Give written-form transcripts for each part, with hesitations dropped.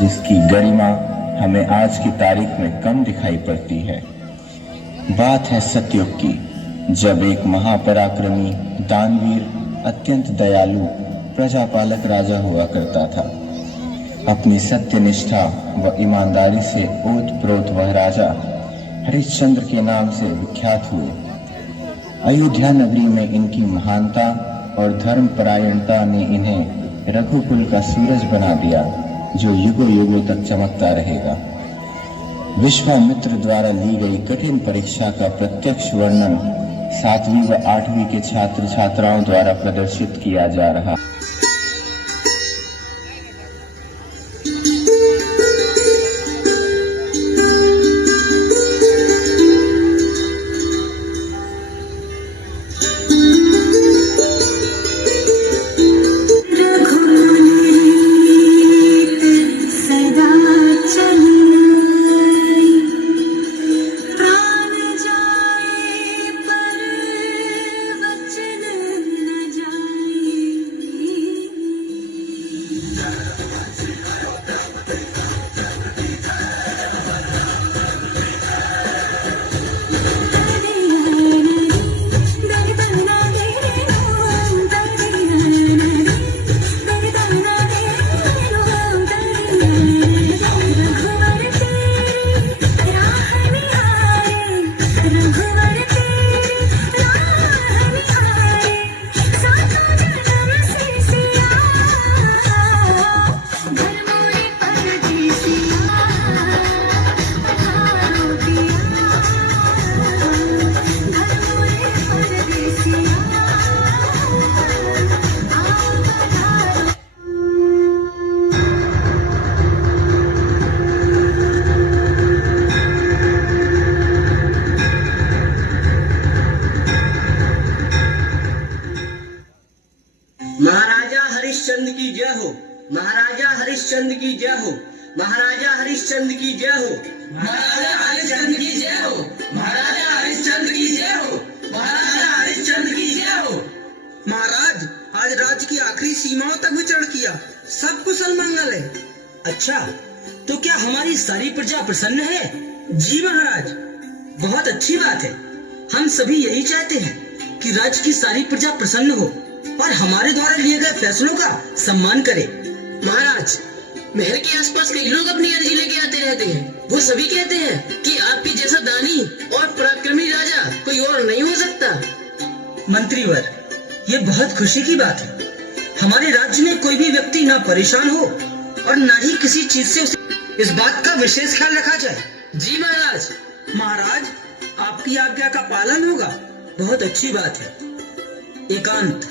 जिसकी गरिमा हमें आज की तारीख में कम दिखाई पड़ती है। बात है सतयुग की, जब एक महापराक्रमी, दानवीर, अत्यंत दयालु प्रजापालक राजा हुआ करता था। अपनी सत्यनिष्ठा व ईमानदारी से ओत-प्रोत वह राजा हरिश्चंद्र के नाम से विख्यात हुए। अयोध्या नगरी में इनकी महानता और धर्मपरायणता ने इन्हें रघुकुल का सूरज बना दिया, जो युगों युगों तक चमकता रहेगा। विश्वामित्र द्वारा ली गई कठिन परीक्षा का प्रत्यक्ष वर्णन 7वीं व 8वीं के छात्र छात्राओं द्वारा प्रदर्शित किया जा रहा। महाराजा हरिश्चंद्र की जय हो। महाराजा हरिश्चंद्र की जय हो। महाराजा हरिश्चंद्र की जय हो। महाराजा हरिश्चंद्र की जय हो। महाराजा हरिश्चंद्र की जय हो। महाराजा हरिश्चंद्र की जय हो। महाराज, आज राज्य की आखिरी सीमाओं तक विचरण किया, सब कुशल मंगल है। अच्छा, तो क्या हमारी सारी प्रजा प्रसन्न है? जी महाराज, बहुत अच्छी बात है। हम सभी यही चाहते हैं कि राज्य की सारी प्रजा प्रसन्न हो और हमारे द्वारा लिए गए फैसलों का सम्मान करे। महाराज, महल के आसपास कई लोग अपनी अर्जी लेके आते रहते हैं। वो सभी कहते हैं कि आपके जैसा दानी और पराक्रमी राजा कोई और नहीं हो सकता। मंत्रीवर, ये बहुत खुशी की बात है। हमारे राज्य में कोई भी व्यक्ति ना परेशान हो और ना ही किसी चीज से उसे इस बात का विशेष ख्याल रखा जाए। जी महाराज। महाराज, आपकी आज्ञा का पालन होगा। बहुत अच्छी बात है। एकांत।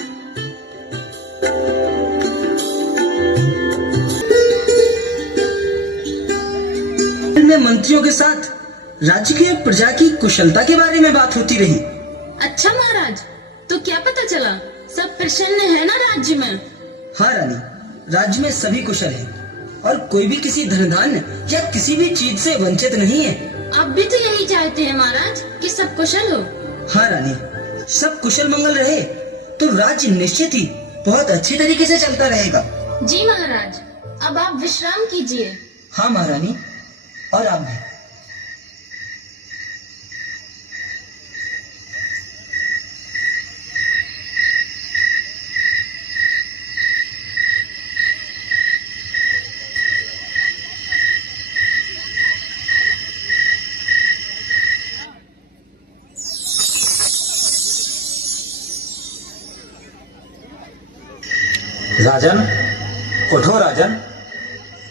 में मंत्रियों के साथ राज्य की और प्रजा की कुशलता के बारे में बात होती रही। अच्छा महाराज, तो क्या पता चला? सब प्रसन्न है ना राज्य में? हाँ रानी, राज्य में सभी कुशल हैं और कोई भी किसी धनधान्य या किसी भी चीज से वंचित नहीं है। आप भी तो यही चाहते हैं महाराज कि सब कुशल हो। हाँ रानी, सब कुशल मंगल रहे तो राज्य निश्चित ही बहुत अच्छी तरीके से चलता रहेगा। जी महाराज, अब आप विश्राम कीजिए। हाँ महारानी, और आप भी। राजन, उठो राजन,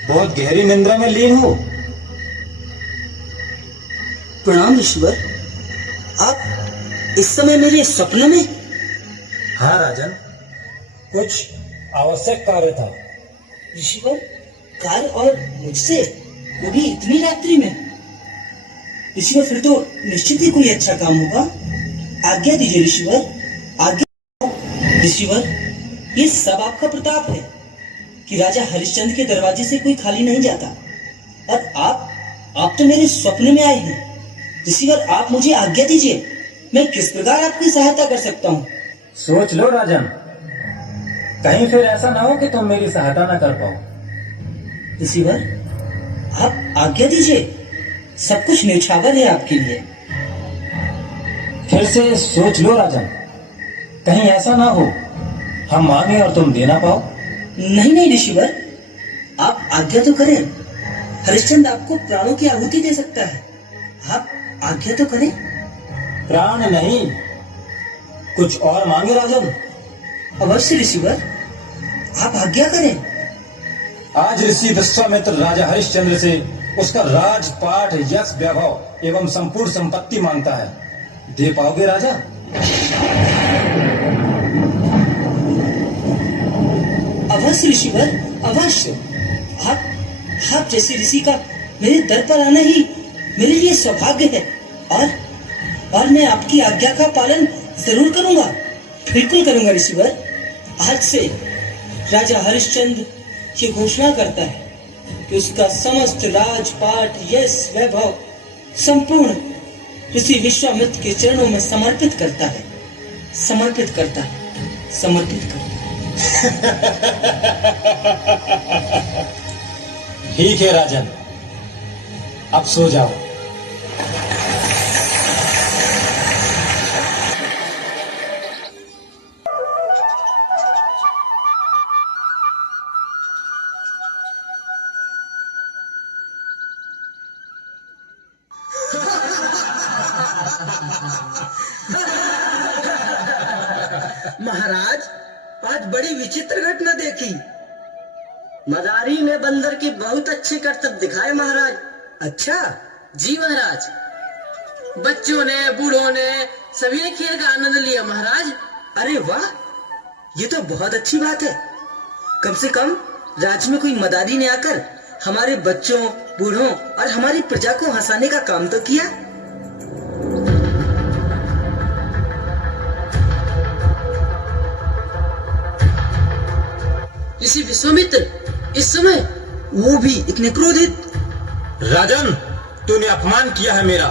बहुत गहरी निंद्रा में लीन हो। प्रणाम ईश्वर, आप इस समय मेरे स्वप्न में? हाँ राजन, कुछ आवश्यक कार्य था। ईश्वर, कार्य और मुझसे, वो भी इतनी रात्रि में? ईश्वर, फिर तो निश्चित ही कोई अच्छा काम होगा। आज्ञा दीजिए ईश्वर, आज्ञा। ईश्वर, ये सब आपका प्रताप है कि राजा हरिश्चंद्र के दरवाजे से कोई खाली नहीं जाता। और आप तो मेरे स्वप्न में आए हैं। ईश्वर, आप मुझे आज्ञा दीजिए, मैं किस प्रकार आपकी सहायता कर सकता हूँ? सोच लो राजन, कहीं फिर ऐसा ना हो कि तुम मेरी सहायता न कर पाओ। ईश्वर, आप आज्ञा दीजिए, सब कुछ न्यौछावर है आपके लिए। फिर से सोच लो राजन, कहीं ऐसा ना हो हम मांगे और तुम दे ना पाओ। नहीं नहीं ऋषिवर, आप आज्ञा तो करें। हरिश्चंद्र आपको प्राणों की आहुति दे सकता है, आप आज्ञा तो करें। प्राण नहीं, कुछ और मांगे राजन। अवश्य ऋषिवर, आप आज्ञा करें। आज ऋषि विश्वामित्र राजा हरिश्चंद्र से उसका राजपाट, यश, वैभव एवं संपूर्ण संपत्ति मांगता है। दे पाओगे राजा? अवश्य ऋषिवर, अवश्य। आप जैसे ऋषि का मेरे दर पर आना ही मेरे लिए सौभाग्य है, और मैं आपकी आज्ञा का पालन जरूर करूंगा, बिल्कुल करूंगा ऋषिवर। आज से राजा हरिश्चंद्र ये घोषणा करता है कि उसका समस्त राजपाट, यश, वैभव संपूर्ण ऋषि विश्वामित्र के चरणों में समर्पित करता है, समर्पित करता है, समर्पित करता है। ठीक है राजन, अब सो जाओ। महाराज, आज बड़ी विचित्र घटना देखी। मदारी ने बंदर के बहुत अच्छे करतब दिखाए महाराज। अच्छा? जी महाराज, बच्चों ने, बूढ़ों ने, सभी ने खेल का आनंद लिया महाराज। अरे वाह, ये तो बहुत अच्छी बात है। कम से कम राज्य में कोई मदारी ने आकर हमारे बच्चों, बूढ़ों और हमारी प्रजा को हंसाने का काम तो किया। ऋषि विश्वामित्र इस समय, वो भी इतने क्रोधित। राजन, तूने अपमान किया है मेरा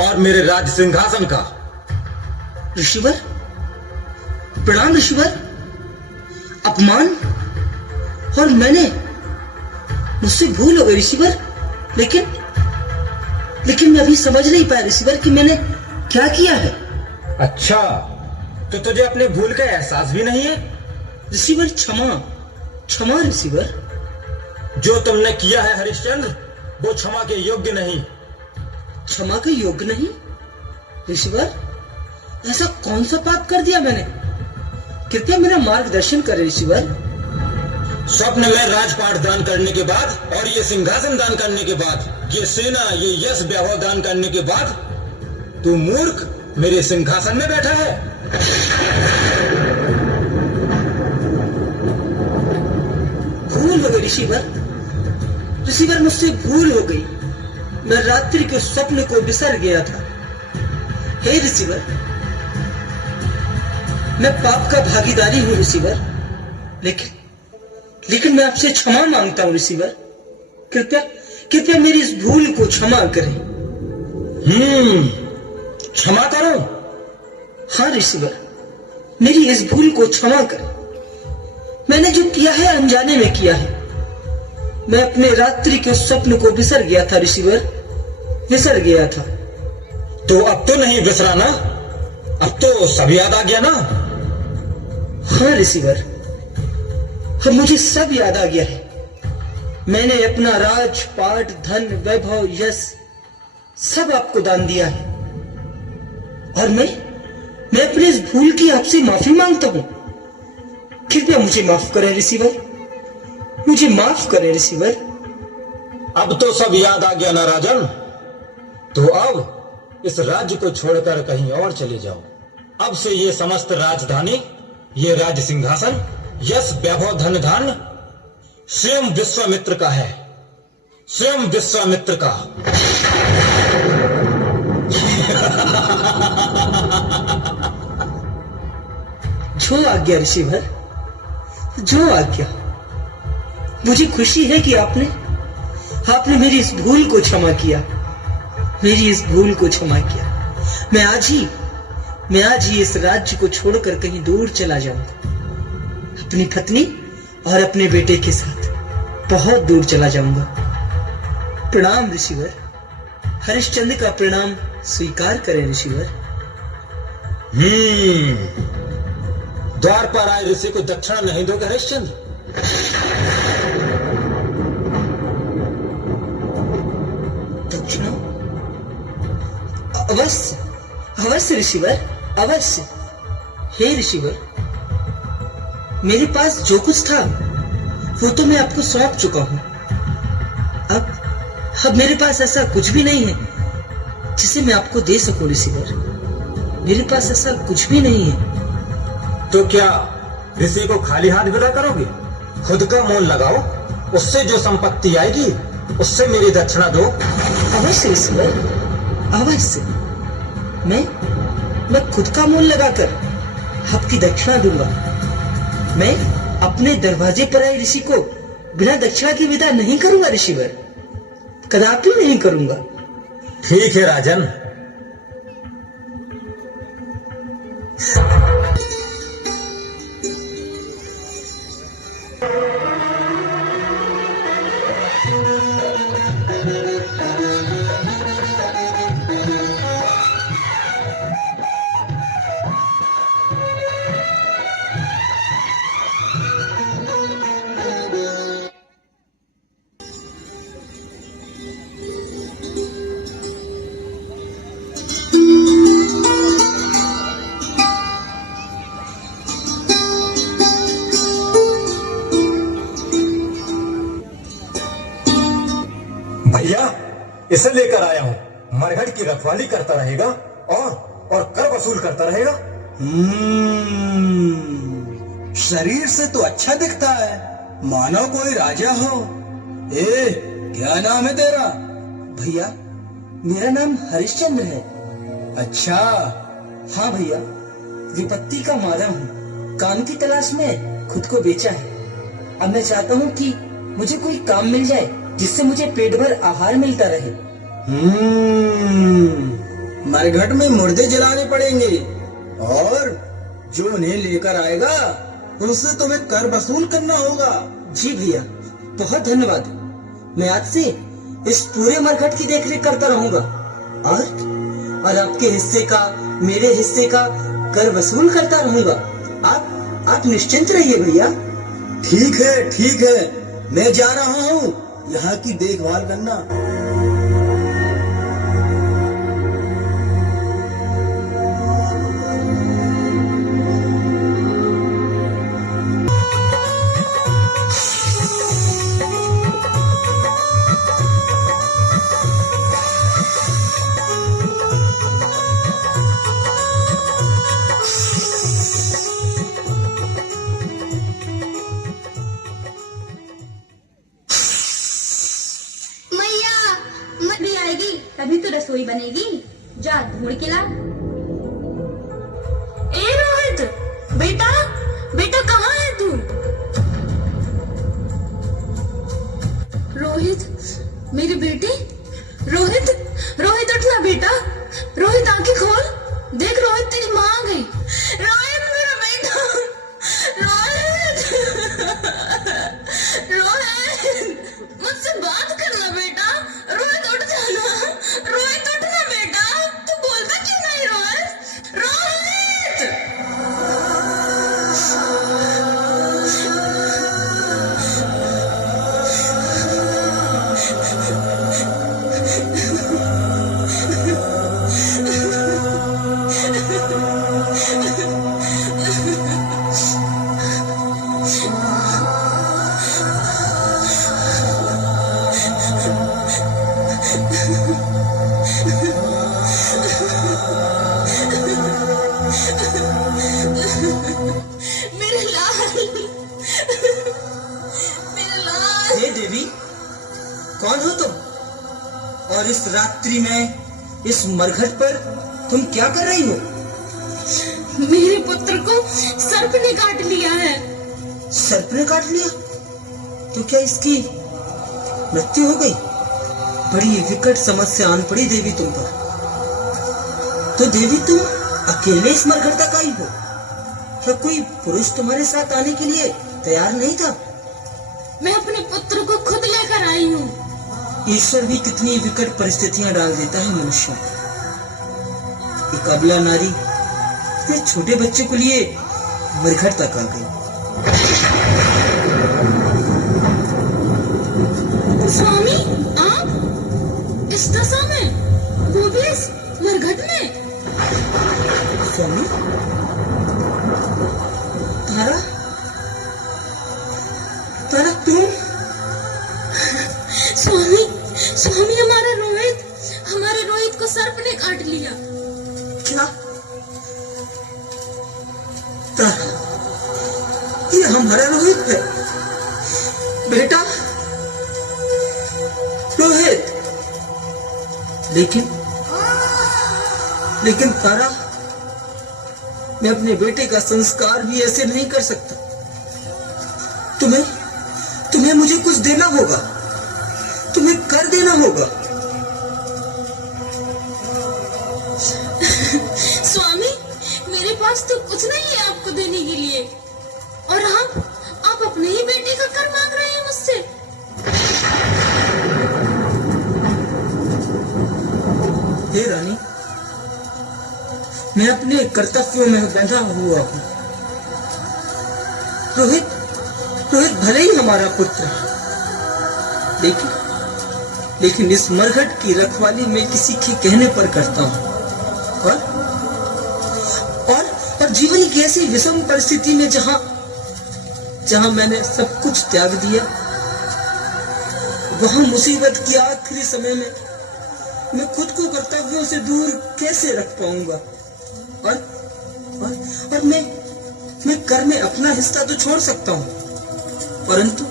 और मेरे राज सिंहासन का। ऋषिवर, प्रणाम ऋषिवर। अपमान? और मैंने, मुझसे भूल हो गई ऋषिवर। लेकिन मैं अभी समझ नहीं पाया ऋषिवर कि मैंने क्या किया है। अच्छा, तो तुझे अपने भूल का एहसास भी नहीं है? ऋषिवर क्षमा, क्षमा ऋषिवर। जो तुमने किया है हरिश्चंद्र, वो क्षमा के योग्य नहीं। क्षमा के योग्य नहीं? ऋषिवर, ऐसा कौन सा पाप कर दिया मैंने? कृपया मेरा मार्गदर्शन करें ऋषिवर। स्वप्न में राजपाट दान करने के बाद और ये सिंहासन दान करने के बाद, ये सेना, ये यश, वैभव दान करने के बाद तू मूर्ख मेरे सिंहासन में बैठा है। भूल हो गई ऋषिवर। ऋषिवर, मुझसे भूल हो गई। मैं रात्रि के स्वप्न को बिसर गया था। हे ऋषिवर, मैं पाप का भागीदारी हूं ऋषिवर, लेकिन मैं आपसे क्षमा मांगता हूं ऋषिवर। कृपया मेरी इस भूल को क्षमा करें। क्षमा करो? हाँ ऋषिवर, मेरी इस भूल को क्षमा करें। मैंने जो किया है अनजाने में किया है। मैं अपने रात्रि के स्वप्न को बिसर गया था ऋषिवर, बिसर गया था। तो अब तो नहीं बिसरा ना? अब तो सब याद आ गया ना? हाँ ऋषिवर, अब मुझे सब याद आ गया है। मैंने अपना राजपाट, धन, वैभव, यश सब आपको दान दिया है, और मैं अपने इस भूल की आपसे माफी मांगता हूं। कृपया मुझे माफ करें ऋषिवर, मुझे माफ करें ऋषिवर। अब तो सब याद आ गया ना राजन? तो अब इस राज्य को छोड़कर कहीं और चले जाओ। अब से ये समस्त राजधानी, ये राज सिंहासन, यश, वैभव, धन, धान्य स्वयं विश्वामित्र का है, स्वयं विश्वामित्र का। जो आज्ञा ऋषिवर, जो आज्ञा। मुझे खुशी है कि आपने मेरी इस भूल को क्षमा किया, मेरी इस भूल को क्षमा किया। मैं आज ही इस राज्य को छोड़कर कहीं दूर चला जाऊंगा, अपनी पत्नी और अपने बेटे के साथ बहुत दूर चला जाऊंगा। प्रणाम ऋषिवर। हरिश्चंद्र का प्रणाम स्वीकार करें ऋषिवर। द्वार पर आए ऋषि को दक्षिणा नहीं दोगे हरिश्चंद्र? दक्षिणा? अवश्य अवश्य ऋषिवर, अवश्य। हे ऋषिवर, मेरे पास जो कुछ था वो तो मैं आपको सौंप चुका हूं। अब मेरे पास ऐसा कुछ भी नहीं है जिसे मैं आपको दे सकूं ऋषिवर। मेरे पास ऐसा कुछ भी नहीं है। तो क्या ऋषि को खाली हाथ विदा करोगे? खुद का मोल लगाओ, उससे जो संपत्ति आएगी उससे मेरी दक्षिणा दो। अवश्य ऋषिवर, अवश्य। मैं खुद का मोल लगाकर आपकी दक्षिणा दूंगा। मैं अपने दरवाजे पर आए ऋषि को बिना दक्षिणा की विदा नहीं करूंगा ऋषिवर, कदापि नहीं करूंगा। ठीक है राजन। भैया, इसे लेकर आया हूं। मरघट की रखवाली करता रहेगा और कर वसूल करता रहेगा। शरीर से तो अच्छा दिखता है, मानो कोई राजा हो। क्या नाम है तेरा? भैया, मेरा नाम हरिश्चंद्र है। अच्छा। हाँ भैया, विपत्ति का मारा हूँ। काम की तलाश में खुद को बेचा है। अब मैं चाहता हूँ कि मुझे कोई काम मिल जाए जिससे मुझे पेट भर आहार मिलता रहे। मरघट में मुर्दे जलाने पड़ेंगे और जो उन्हें लेकर आएगा उनसे तुम्हें कर वसूल करना होगा। जी भैया, बहुत धन्यवाद। मैं आज से इस पूरे मरघट की देखरेख करता रहूंगा और आपके हिस्से का, मेरे हिस्से का कर वसूल करता रहूंगा। आप निश्चिंत रहिए भैया। ठीक है, मैं जा रहा हूँ। यहाँ की देखभाल करना। तभी तो रसोई बनेगी। जा ढूंढ के ला। ए रोहित, बेटा कहाँ है तू? रोहित, मेरे बेटे, रोहित उठना बेटा। रोहित आंखें खोल, देख रोहित तेरी माँ आ गई। रोहित मेरा बेटा, रोहित मुझसे बात करना बेटा। रोहित उठ जाना, रोहित उठना बेटा। तू बोलता क्यों नहीं रोहित? मेरे लाल, मेरे लाल। हे देवी, कौन हो तुम? और इस रात्रि में इस मरघट पर तुम क्या कर रही हो? मेरे पुत्र को सर्प ने काट लिया है। सर्प ने काट लिया? तो क्या इसकी मृत्यु हो गई? बड़ी विकट समस्या आन पड़ी देवी तुम पर। तो देवी तुम अकेले इस मरघट तक आई हो? क्या कोई पुरुष तुम्हारे साथ आने के लिए तैयार नहीं था? मैं अपने पुत्र को खुद लेकर आई हूँ। ईश्वर भी कितनी विकट परिस्थितियां डाल देता है मनुष्यों को। एक अबला नारी अपने छोटे बच्चे को लिए मरघट तक आ गई। स्वामी, आप इस दशा में, वो भी इस मरघट में? स्वामी, तारा, तारा तुम? स्वामी, स्वामी, हमारे रोहित को सर्प ने काट लिया। क्या? तारा, ये हमारा रोहित है? बेटा रोहित। लेकिन तारा, मैं अपने बेटे का संस्कार भी ऐसे नहीं कर सकता। तुम्हें मुझे कुछ देना होगा, तुम्हें कर देना होगा। स्वामी, मेरे पास तो कुछ नहीं है आपको देने के लिए, और आप अपने ही बेटे का कर मांग रहे हैं मुझसे। हे रानी, मैं अपने कर्तव्यों में बंधा हुआ हूँ। रोहित भले ही हमारा पुत्र है, लेकिन इस मरघट की रखवाली मैं किसी के कहने पर करता हूँ। और जीवन की ऐसी विषम परिस्थिति में जहाँ मैंने सब कुछ त्याग दिया, वहाँ मुसीबत के आखिरी समय में मैं खुद को कर्तव्यों से दूर कैसे रख पाऊंगा? और मैं कर में अपना हिस्सा तो छोड़ सकता हूँ, परंतु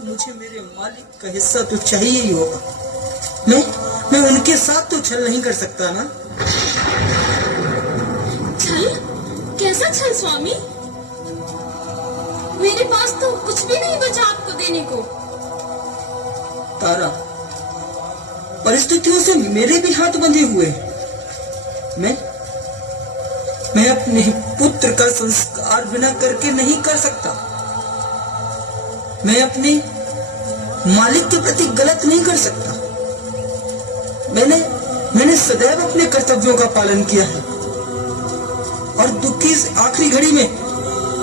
मुझे मेरे मालिक का हिस्सा तो चाहिए ही होगा। मैं उनके साथ तो छल नहीं कर सकता ना। छल? कैसा छल स्वामी? मेरे पास तो कुछ भी नहीं बचा आपको देने को। तारा, परिस्थितियों से मेरे भी हाथ बंधे हुए हैं। मैं अपने पुत्र का संस्कार बिना करके नहीं कर सकता। मैं अपने मालिक के प्रति गलत नहीं कर सकता। मैंने सदैव अपने कर्तव्यों का पालन किया है, और दुख की इस आखिरी घड़ी में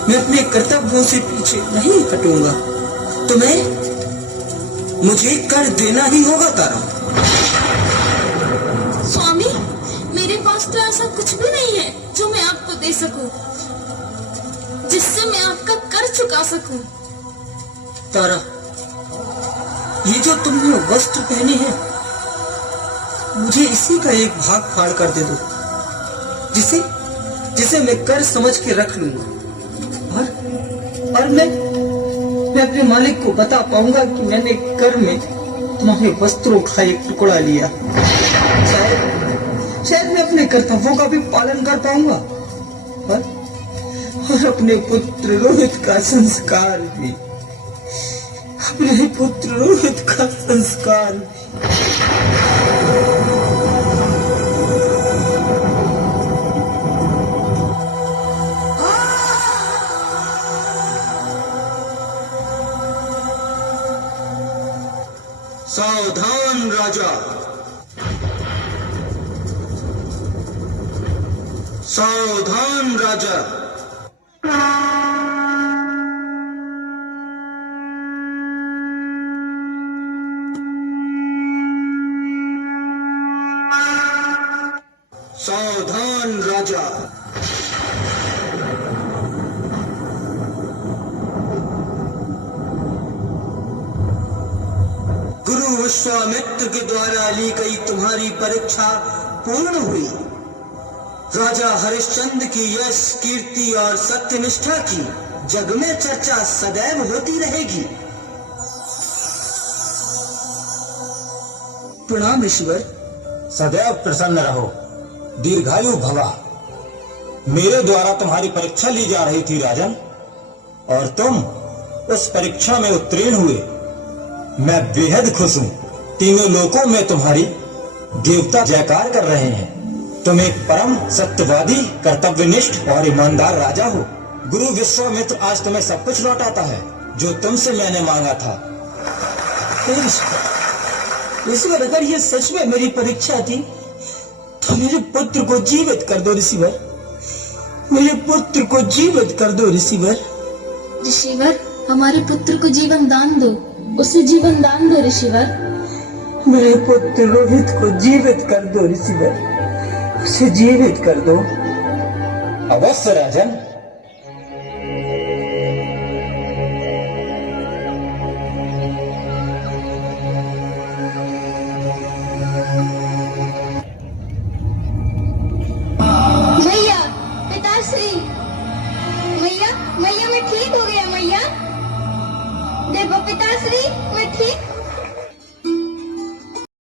मैं अपने कर्तव्यों से पीछे नहीं हटूंगा। तो मुझे कर देना ही होगा तारा। स्वामी, मेरे पास तो ऐसा कुछ भी नहीं है जो मैं आपको दे सकूं, जिससे मैं आपका कर चुका सकूं। तारा, ये जो तुमने वस्त्र पहने हैं, मुझे इसी का एक भाग फाड़ कर दे दो, जिसे मैं कर समझ के रख लूंगा। और मैं अपने मालिक को बता पाऊंगा कि मैंने कर में तुम्हारे वस्त्रों का एक टुकड़ा लिया। शायद मैं अपने कर्तव्यों का भी पालन कर पाऊंगा, और अपने पुत्र रोहित का संस्कार भी। अपने पुत्र रोहित का संस्कार भी। सावधान राजा, सावधान राजा। सावधान राजा। गुरु विश्वामित्र के द्वारा ली गई तुम्हारी परीक्षा पूर्ण हुई। राजा हरिश्चंद्र की यश, कीर्ति और सत्यनिष्ठा की जग में चर्चा सदैव होती रहेगी। प्रणाम ईश्वर। सदैव प्रसन्न रहो, दीर्घायु भवा। मेरे द्वारा तुम्हारी परीक्षा ली जा रही थी राजन, और तुम उस परीक्षा में उत्तीर्ण हुए। मैं बेहद खुश हूं। तीनों लोकों में तुम्हारी देवता जयकार कर रहे हैं। तुम एक परम सत्यवादी, कर्तव्यनिष्ठ और ईमानदार राजा हो। गुरु विश्वामित्र आज तुम्हें सब कुछ लौटाता है जो तुमसे मैंने मांगा था। ऋषिवर, अगर ये सच में मेरी परीक्षा थी तो मेरे पुत्र को जीवित कर दो ऋषिवर, मेरे पुत्र को जीवित कर दो ऋषिवर। ऋषिवर, हमारे पुत्र को जीवन दान दो, उसे जीवन दान दो ऋषिवर। मेरे पुत्र रोहित को जीवित कर दो ऋषिवर, उसे जीवित कर दो। अवश्य राजन,